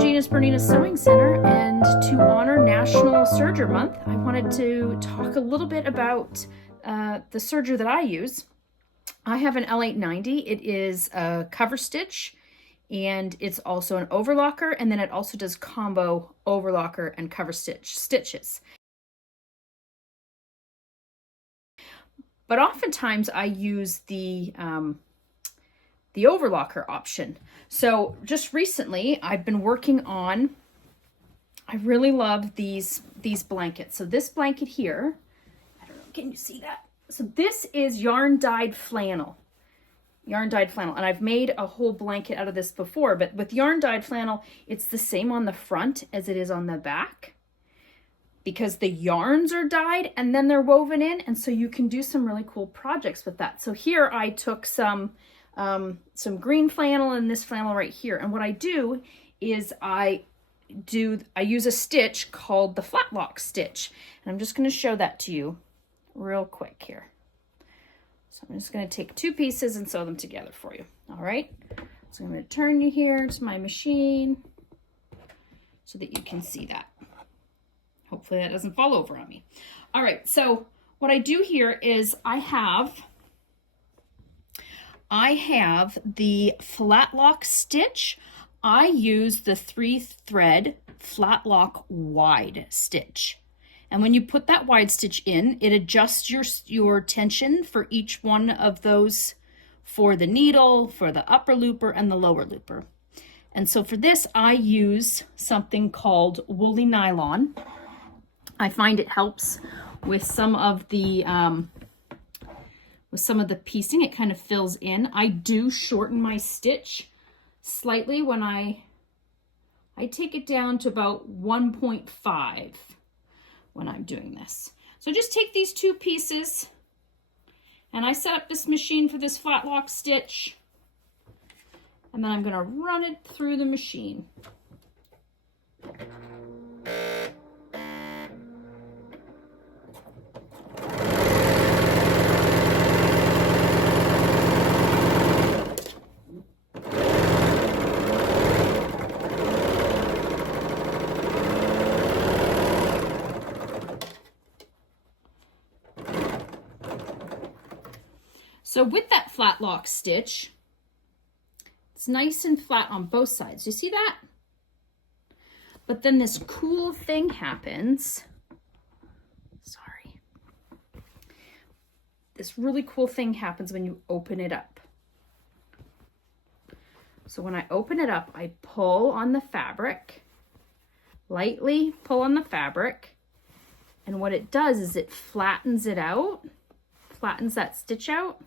Gina's Bernina's Sewing Center, and to honor National Serger Month, I wanted to talk a little bit about the serger that I use. I have an L890. It is a cover stitch, and it's also an overlocker, and then it also does combo overlocker and cover stitches. But oftentimes I use the overlocker option. So just recently I've been working on, I really love these blankets. So this blanket here, I don't know, can you see that? So this is yarn dyed flannel. And I've made a whole blanket out of this before, but with yarn dyed flannel, it's the same on the front as it is on the back, because the yarns are dyed and then they're woven in, and so you can do some really cool projects with that. So here I took some green flannel and this flannel right here, and what I do is I use a stitch called the flat lock stitch, and I'm just going to show that to you real quick here. So I'm just going to take two pieces and sew them together for you. All right, so I'm going to turn you here to my machine so that you can see that. Hopefully that doesn't fall over on me. All right, so what I do here is I have the flat lock stitch. I use the 3-thread flat lock wide stitch. And when you put that wide stitch in, it adjusts your tension for each one of those, for the needle, for the upper looper and the lower looper. And so for this, I use something called woolly nylon. I find it helps with some of the piecing. It kind of fills in. I do shorten my stitch slightly when I take it down to about 1.5 when I'm doing this. So just take these two pieces, and I set up this machine for this flat lock stitch, and then I'm going to run it through the machine. So with that flat lock stitch, it's nice and flat on both sides. You see that? But then this cool thing happens. Sorry. This really cool thing happens when you open it up. So when I open it up, I pull on the fabric, lightly pull on the fabric, and what it does is it flattens it out. Flattens that stitch out,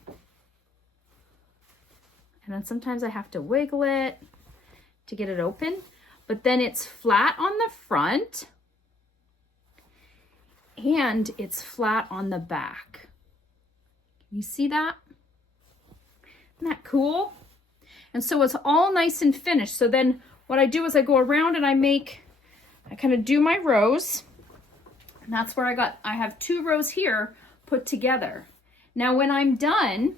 and then sometimes I have to wiggle it to get it open, but then it's flat on the front and it's flat on the back. You see that? Isn't that cool? And so it's all nice and finished. So then what I do is I go around and I kind of do my rows, and that's where I have 2 rows here put together. Now when I'm done,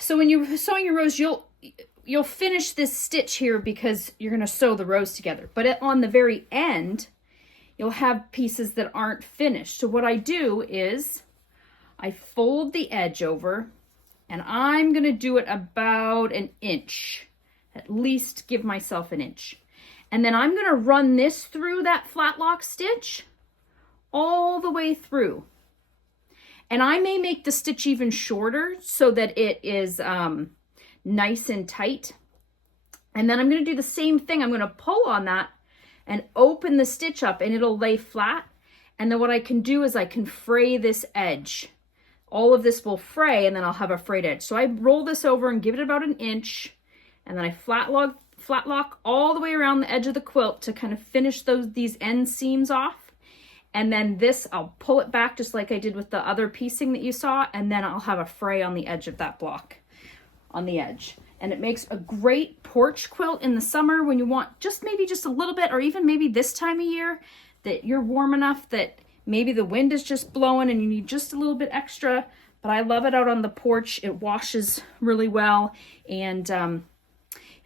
so when you're sewing your rows, you'll finish this stitch here because you're going to sew the rows together. But on the very end, you'll have pieces that aren't finished. So what I do is I fold the edge over, and I'm going to do it about an inch, at least give myself an inch. And then I'm going to run this through that flat lock stitch all the way through. And I may make the stitch even shorter so that it is nice and tight. And then I'm going to do the same thing. I'm going to pull on that and open the stitch up, and it'll lay flat. And then what I can do is I can fray this edge. All of this will fray, and then I'll have a frayed edge. So I roll this over and give it about an inch, and then I flat lock all the way around the edge of the quilt to kind of finish these end seams off. And then this, I'll pull it back just like I did with the other piecing that you saw, and then I'll have a fray on the edge of that block, on the edge. And it makes a great porch quilt in the summer when you want maybe just a little bit, or even maybe this time of year that you're warm enough that maybe the wind is just blowing and you need just a little bit extra. But I love it out on the porch. It washes really well, and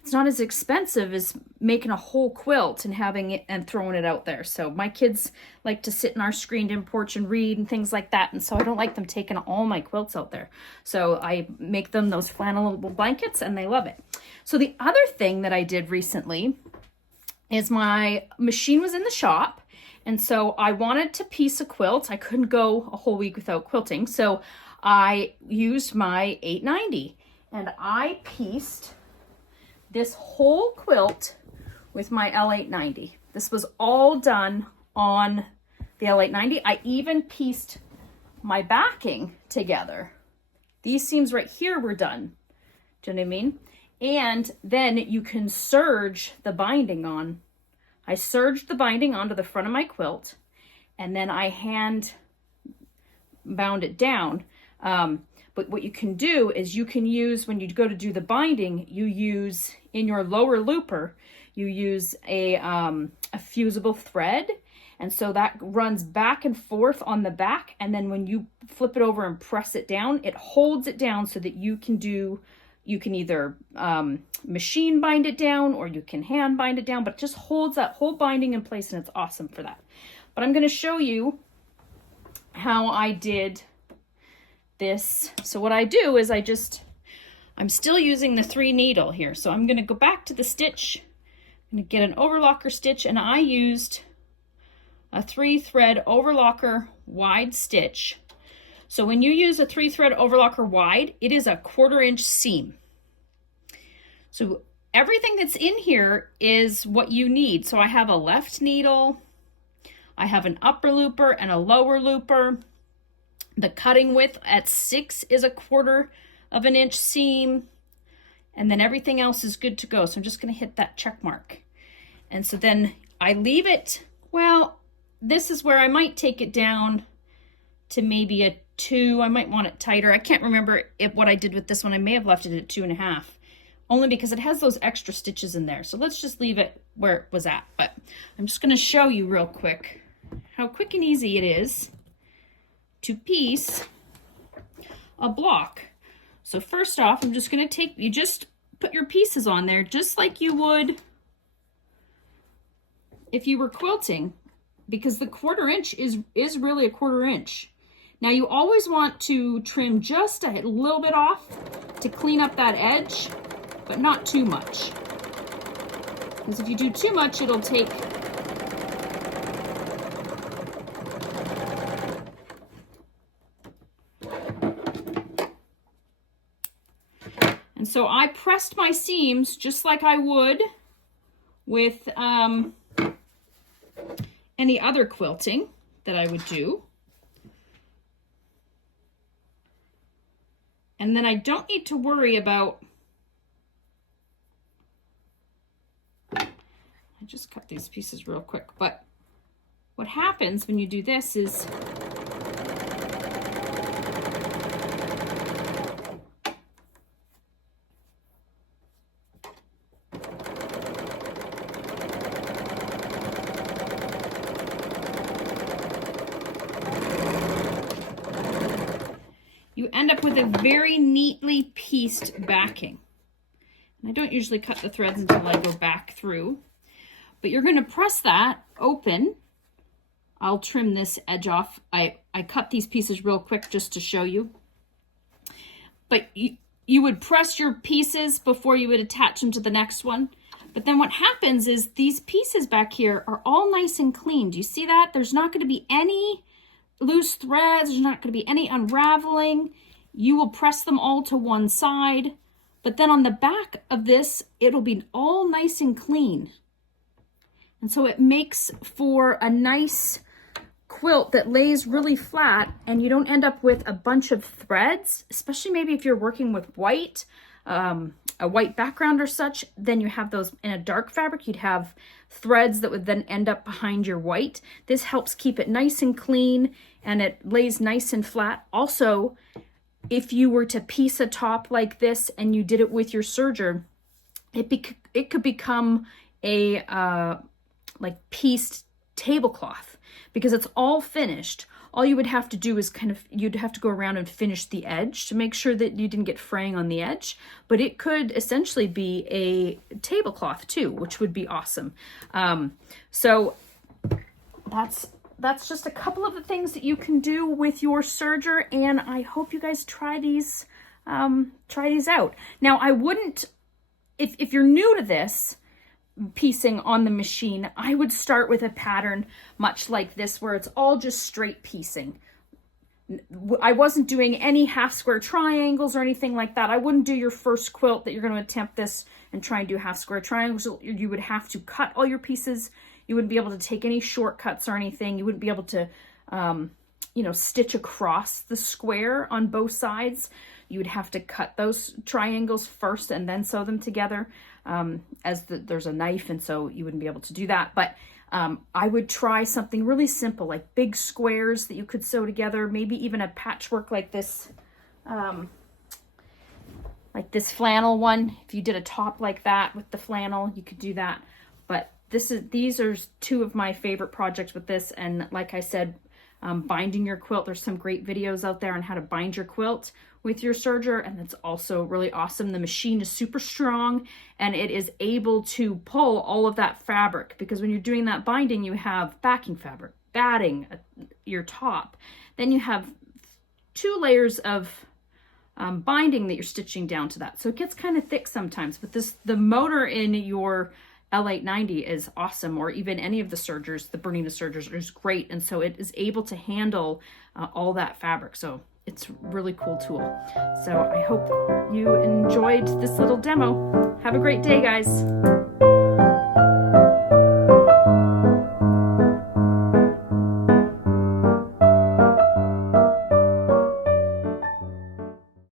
it's not as expensive as making a whole quilt and having it and throwing it out there. So my kids like to sit in our screened-in porch and read and things like that. And so I don't like them taking all my quilts out there. So I make them those flannelable blankets and they love it. So the other thing that I did recently is my machine was in the shop. And so I wanted to piece a quilt. I couldn't go a whole week without quilting. So I used my 890 and I pieced this whole quilt with my L890. This was all done on the L890. I even pieced my backing together. These seams right here were done. Do you know what I mean? And then you can serge the binding on. I serged the binding onto the front of my quilt, and then I hand bound it down. But what you can do is you can use, when you go to do the binding, you use in your lower looper, you use a fusible thread. And so that runs back and forth on the back. And then when you flip it over and press it down, it holds it down so that you can either machine bind it down or you can hand bind it down, but it just holds that whole binding in place, and it's awesome for that. But I'm going to show you how I did this. So what I do is I'm still using the 3 needle here. So I'm going to go back to the stitch. I'm going to get an overlocker stitch, and I used a 3-thread overlocker wide stitch. So when you use a 3-thread overlocker wide, it is a 1/4 inch seam. So everything that's in here is what you need. So I have a left needle, I have an upper looper and a lower looper. The cutting width at 6 is a 1/4 of an inch seam. And then everything else is good to go. So I'm just going to hit that check mark. And so then I leave it, well, this is where I might take it down to maybe a 2. I might want it tighter. I can't remember what I did with this one. I may have left it at 2.5, only because it has those extra stitches in there. So let's just leave it where it was at. But I'm just going to show you real quick how quick and easy it is to piece a block. So first off, I'm just going to you just put your pieces on there just like you would if you were quilting, because the 1/4 inch is really a 1/4 inch. Now you always want to trim just a little bit off to clean up that edge, but not too much. Because if you do too much, it'll take And so I pressed my seams just like I would with any other quilting that I would do. And then I don't need to worry about, I just cut these pieces real quick, but what happens when you do this is you end up with a very neatly pieced backing. And I don't usually cut the threads until I go back through, but you're going to press that open. I'll trim this edge off. I cut these pieces real quick just to show you. But you would press your pieces before you would attach them to the next one. But then what happens is these pieces back here are all nice and clean. Do you see that? There's not going to be any loose threads. There's not going to be any unraveling. You will press them all to one side, but then on the back of this, it'll be all nice and clean. And so it makes for a nice quilt that lays really flat, and you don't end up with a bunch of threads, especially maybe if you're working with white, a white background or such. Then you have those in a dark fabric, you'd have threads that would then end up behind your white. This helps keep it nice and clean, and it lays nice and flat. Also, if you were to piece a top like this and you did it with your serger, it could become a like pieced tablecloth, because it's all finished. all you would have to do is you'd have to go around and finish the edge to make sure that you didn't get fraying on the edge. But it could essentially be a tablecloth too, which would be awesome. So that's just a couple of the things that you can do with your serger, and I hope you guys try these out. Now, I wouldn't, if you're new to this, piecing on the machine, I would start with a pattern much like this where it's all just straight piecing. I wasn't doing any half square triangles or anything like that. I wouldn't do your first quilt that you're going to attempt this and try and do half square triangles. You would have to cut all your pieces. You wouldn't be able to take any shortcuts or anything. You wouldn't be able to, you know, stitch across the square on both sides. You would have to cut those triangles first and then sew them together, there's a knife, and so you wouldn't be able to do that. But I would try something really simple, like big squares that you could sew together, maybe even a patchwork like this flannel one. If you did a top like that with the flannel, you could do that. But these are two of my favorite projects with this, and like I said, binding your quilt. There's some great videos out there on how to bind your quilt with your serger, and it's also really awesome. The machine is super strong, and it is able to pull all of that fabric, because when you're doing that binding, you have backing fabric, batting your top. Then you have 2 layers of binding that you're stitching down to that. So it gets kind of thick sometimes, but the motor in your L890 is awesome, or even any of the sergers, the Bernina sergers, is great. And so it is able to handle all that fabric. So it's a really cool tool. So I hope you enjoyed this little demo. Have a great day, guys.